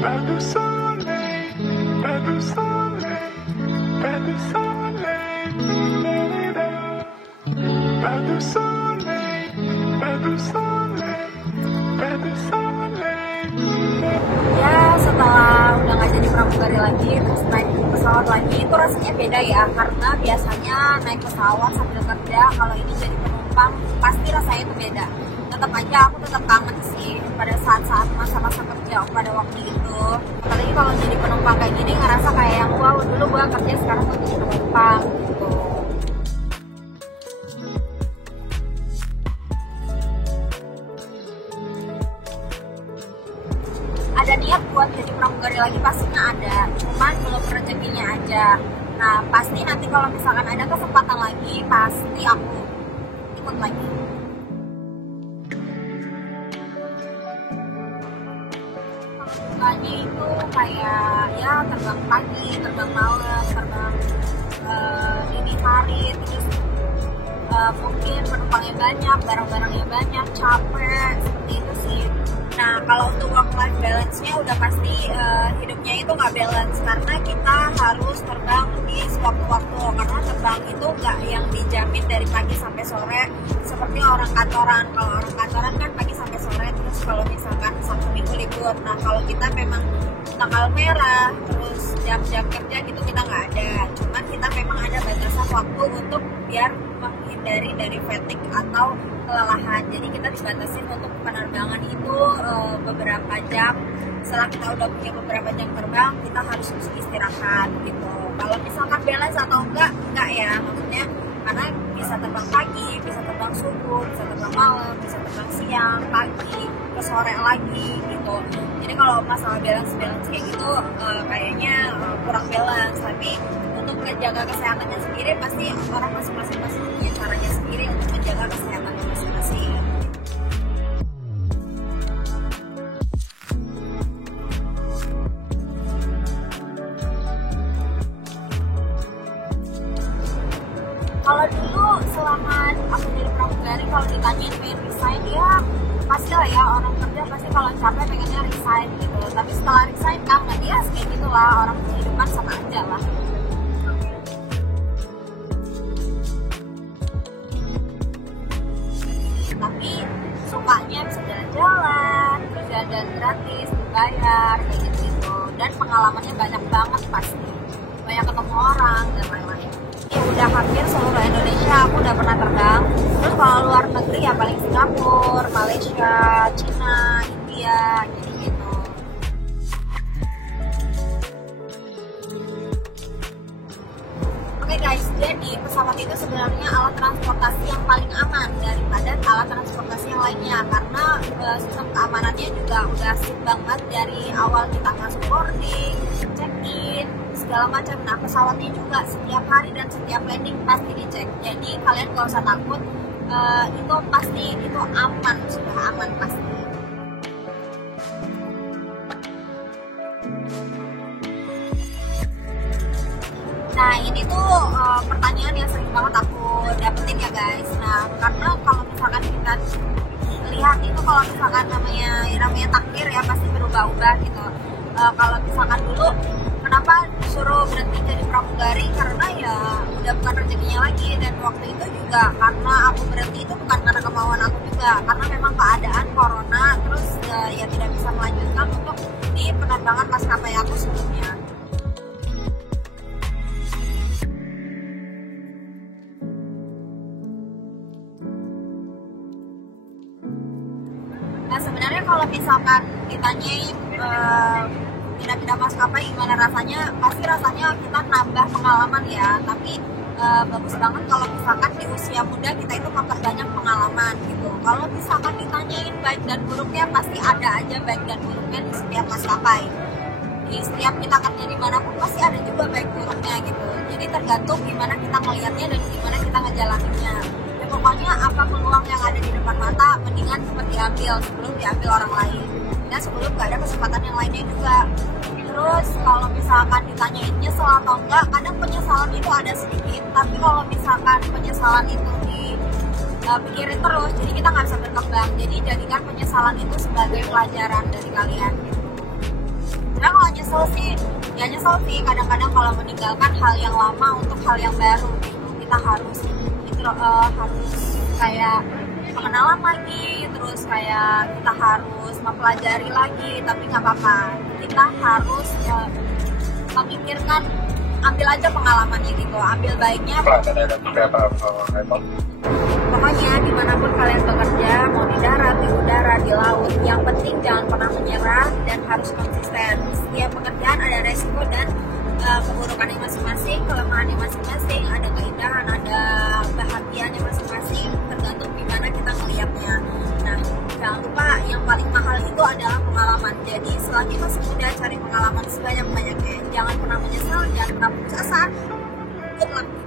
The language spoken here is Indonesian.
Pas de soleil, pas de soleil, pas de soleil, pas de soleil, pas de soleil, pas de soleil. Ya setelah udah nggak jadi pramugari lagi terus naik pesawat lagi itu rasanya beda ya, karena biasanya naik pesawat sambil kerja, kalau ini jadi penumpang pasti rasanya itu beda. Tetap aja aku tetap kangen sih pada saat-saat masa-masa kerja pada waktu itu, apalagi kalau jadi penumpang kayak gini ngerasa kayak yang wow, dulu gua kerja sekarang gua jadi penumpang gitu. Ada niat buat jadi pramugari lagi pastinya ada, cuman belum rezekinya aja. Nah pasti nanti kalau misalkan ada kesempatan lagi pasti aku ikut lagi. Sukanya itu kayak ya terbang pagi, terbang malam, terbang dini hari, terus mungkin penumpangnya banyak, barang-barangnya banyak, capek, seperti itu sih. Nah kalau untuk work life balance-nya udah pasti hidupnya itu nggak balance, karena kita harus terbang di sewaktu-waktu, karena terbang itu nggak yang dijamin dari pagi sampai sore seperti orang kantoran. Kalau orang kantoran kan pagi sampai sore, terus kalau misalkan Sabtu Minggu libur. Nah kalau kita memang tanggal merah, terus jam-jam kerja gitu kita nggak ada, cuman kita memang ada batasan waktu untuk biar menghindari dari fatigue atau kelelahan. Jadi kita dibatasin untuk penerbangan itu beberapa jam. Setelah kita udah punya beberapa jam terbang, kita harus istirahat gitu. Kalau misalkan balance atau enggak ya, maksudnya karena bisa terbang pagi, bisa terbang subuh, bisa terbang malam, bisa terbang siang, pagi, ke sore lagi gitu. Jadi kalau masalah balance kayak gitu kayaknya kurang balance. Tapi untuk menjaga kesehatannya sendiri pasti orang masing-masing punya caranya sendiri untuk menjaga kesehatannya masing-masing. Kalau dulu selama aku jadi pramugari, kalau ditanyain pengen resign ya pasti lah ya, orang kerja pasti kalau capek pengennya resign gitu. Tapi setelah resign kan nggak dia kayak gitu lah, orang kehidupan sama aja lah. Tapi sukanya bisa jalan-jalan, terus jalan gratis, dibayar, kayak gitu. Dan pengalamannya banyak banget pasti, banyak ketemu orang dan lain-lain. Ya udah hampir seluruh Indonesia aku udah pernah terbang. Terus kalau luar negeri ya paling Singapura, Malaysia, Cina, India, gitu. Oke guys, jadi pesawat itu sebenarnya alat transportasi yang paling aman daripada alat transportasi yang lainnya, karena sistem keamanannya juga udah sip banget dari awal kita masuk boarding, check-in, segala macam. Nah pesawatnya juga setiap hari dan setiap landing pasti dicek, jadi kalian gak usah takut, itu pasti itu aman, sudah aman pasti. Nah ini tuh pertanyaan yang sering banget aku dapetin ya guys. Nah karena kalau misalkan kita lihat itu, kalau misalkan namanya takdir ya pasti berubah-ubah gitu. Kalau misalkan dulu kenapa disuruh berhenti jadi pramugari, karena ya udah bukan rezekinya lagi. Dan waktu itu juga karena aku berhenti itu bukan karena kemauan aku juga, karena memang keadaan corona, terus ya tidak bisa melanjutkan untuk di penerbangan maskapai aku sebelumnya. Nah sebenarnya kalau misalkan ditanyain pindah-pindah maskapai gimana rasanya, pasti rasanya kita nambah pengalaman ya. Tapi bagus banget kalau misalkan di usia muda kita itu memperbanyak pengalaman gitu. Kalau misalkan ditanyain baik dan buruknya, pasti ada aja baik dan buruknya di setiap maskapai. Di setiap kita kerja dimanapun pasti ada juga baik buruknya gitu. Jadi tergantung gimana kita melihatnya dan gimana kita ngejalaninnya. Ya pokoknya apa peluang yang ada di depan mata, mendingan cepat diambil sebelum diambil orang lain. Dan sebelum gak ada kesempatan yang lainnya juga. Terus kalau misalkan ditanyain nyesel atau enggak, kadang penyesalan itu ada sedikit. Tapi kalau misalkan penyesalan itu dipikirin terus, jadi kita nggak bisa berkembang. Jadi jadikan penyesalan itu sebagai pelajaran dari kalian gitu. menyesal sih kadang-kadang kalau meninggalkan hal yang lama untuk hal yang baru gitu. Kita harus harus kayak pengenalan lagi, terus kayak kita harus mempelajari lagi, tapi nggak apa-apa, kita harus memikirkan, ambil aja pengalamannya gitu, ambil baiknya. Pokoknya dimanapun kalian bekerja, mau di darat, di udara, di laut, yang penting jangan pernah menyerah dan harus konsisten. Setiap pekerjaan ada resiko dan keburukannya masing-masing, kelemahannya masing-masing, ada keindahan, ada bahagianya masing-masing, tergantung gimana kita melihatnya. Nah, jangan lupa yang paling mahal itu adalah pengalaman. Jadi selagi masih muda, cari pengalaman sebanyak-banyaknya. Jangan pernah menyesal, jangan pernah putus asa. Good luck.